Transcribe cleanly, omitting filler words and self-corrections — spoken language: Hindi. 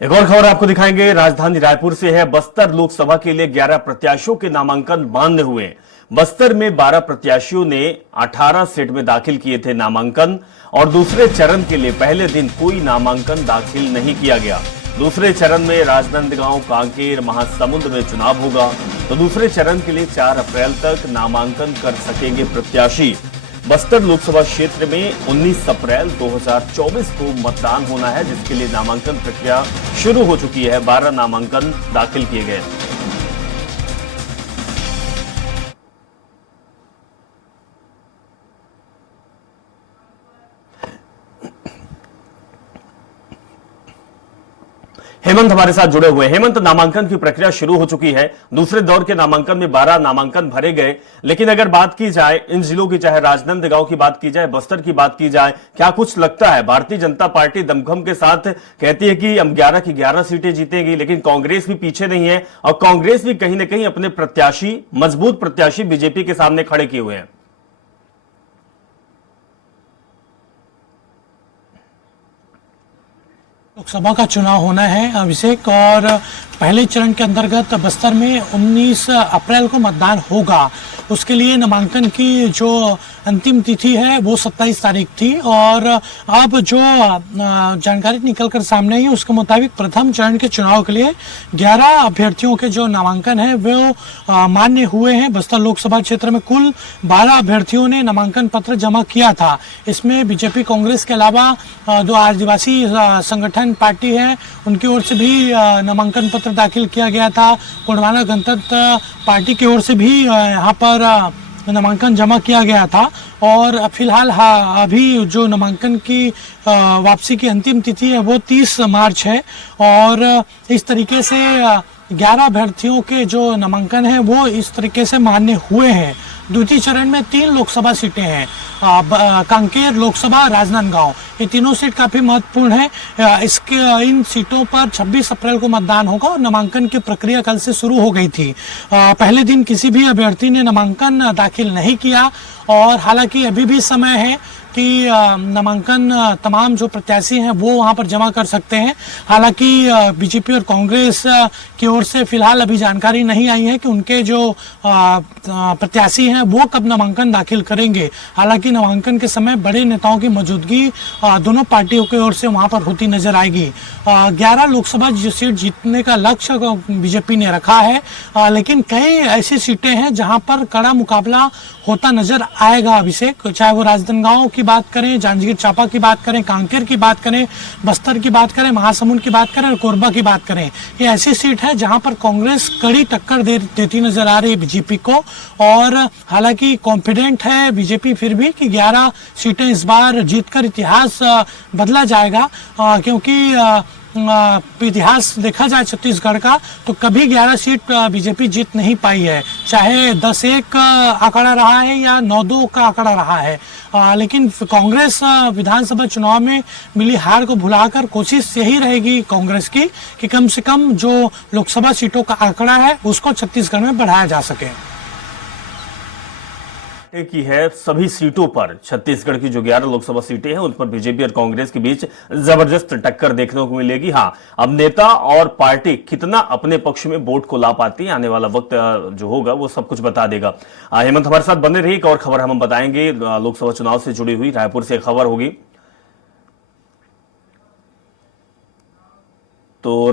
एक और खबर आपको दिखाएंगे, राजधानी रायपुर से है। बस्तर लोकसभा के लिए 11 प्रत्याशियों के नामांकन मान्य हुए। बस्तर में 12 प्रत्याशियों ने 18 सीट में दाखिल किए थे नामांकन, और दूसरे चरण के लिए पहले दिन कोई नामांकन दाखिल नहीं किया गया। दूसरे चरण में राजनांदगांव, कांकेर, महासमुंद में चुनाव होगा, तो दूसरे चरण के लिए 4 अप्रैल तक नामांकन कर सकेंगे प्रत्याशी। बस्तर लोकसभा क्षेत्र में 19 अप्रैल 2024 को मतदान होना है, जिसके लिए नामांकन प्रक्रिया शुरू हो चुकी है। 12 नामांकन दाखिल किए गए। हेमंत हमारे साथ जुड़े हुए। हेमंत, नामांकन की प्रक्रिया शुरू हो चुकी है। दूसरे दौर के नामांकन में 12 नामांकन भरे गए, लेकिन अगर बात की जाए इन जिलों की, चाहे राजनांदगांव की बात की जाए, बस्तर की बात की जाए, क्या कुछ लगता है? भारतीय जनता पार्टी दमखम के साथ कहती है कि हम 11 की 11 सीटें जीतेगी, लेकिन कांग्रेस भी पीछे नहीं है, और कांग्रेस भी कहीं ना कहीं अपने प्रत्याशी, मजबूत प्रत्याशी बीजेपी के सामने खड़े किए हुए हैं। लोकसभा का चुनाव होना है अभिषेक, और पहले चरण के अंतर्गत बस्तर में 19 अप्रैल को मतदान होगा। उसके लिए नामांकन की जो अंतिम तिथि है वो 27 तारीख थी, और अब जो जानकारी निकल कर सामने आई है उसके मुताबिक प्रथम चरण के चुनाव के लिए 11 अभ्यर्थियों के जो नामांकन है वो मान्य हुए हैं। बस्तर लोकसभा क्षेत्र में कुल 12 अभ्यर्थियों ने नामांकन पत्र जमा किया था। इसमें बीजेपी, कांग्रेस के अलावा जो आदिवासी संगठन पार्टी है उनकी ओर से भी नामांकन पत्र दाखिल किया गया था। गोंडवाना गणतंत्र पार्टी की ओर से भी यहाँ पर नामांकन जमा किया गया था। और फिलहाल अभी जो नामांकन की वापसी की अंतिम तिथि है वो 30 मार्च है, और इस तरीके से 11 अभ्यर्थियों के जो नामांकन है वो इस तरीके से मान्य हुए हैं। द्वितीय चरण में 3 लोकसभा सीटें हैं, कांकेर लोकसभा, राजनांदगांव, ये तीनों सीट काफी महत्वपूर्ण है। इन सीटों पर 26 अप्रैल को मतदान होगा, और नामांकन की प्रक्रिया कल से शुरू हो गई थी। पहले दिन किसी भी अभ्यर्थी ने नामांकन दाखिल नहीं किया, और हालांकि अभी भी समय है कि नामांकन तमाम जो प्रत्याशी हैं वो वहां पर जमा कर सकते हैं। हालांकि बीजेपी और कांग्रेस की ओर से फिलहाल अभी जानकारी नहीं आई है कि उनके जो प्रत्याशी हैं वो कब नामांकन दाखिल करेंगे। हालांकि नामांकन के समय बड़े नेताओं की मौजूदगी दोनों पार्टियों की ओर से वहां पर होती नजर आएगी। 11 लोकसभा सीट जीतने का लक्ष्य बीजेपी ने रखा है, लेकिन कई ऐसी सीटें हैं जहां पर कड़ा मुकाबला होता नजर आएगा अभिषेक। चाहे वो राजनांदगांव की बात करें, जांजगीर चांपा की बात करें, कांकेर की बात करें, बस्तर की बात करें, महासमुंद की बात करें और कोरबा की बात करें, ये ऐसी सीट है जहां पर कांग्रेस कड़ी टक्कर देती नजर आ रही है बीजेपी को। और हालांकि कॉन्फिडेंट है बीजेपी फिर भी कि 11 सीटें इस बार जीतकर इतिहास बदला जाएगा, क्योंकि इतिहास देखा जाए छत्तीसगढ़ का तो कभी 11 सीट बीजेपी जीत नहीं पाई है, चाहे 10-1 आंकड़ा रहा है या 9-2 का आंकड़ा रहा है। लेकिन कांग्रेस विधानसभा चुनाव में मिली हार को भुलाकर कोशिश यही रहेगी कांग्रेस की कि कम से कम जो लोकसभा सीटों का आंकड़ा है उसको छत्तीसगढ़ में बढ़ाया जा सके। की है सभी सीटों पर, छत्तीसगढ़ की जो 11 लोकसभा सीटें हैं उन पर बीजेपी और कांग्रेस के बीच जबरदस्त टक्कर देखने को मिलेगी। हां, अब नेता और पार्टी कितना अपने पक्ष में वोट को ला पाती है, आने वाला वक्त जो होगा वो सब कुछ बता देगा। हेमंत हमारे साथ बने रही, एक और खबर हम बताएंगे लोकसभा चुनाव से जुड़ी हुई। रायपुर से खबर होगी तो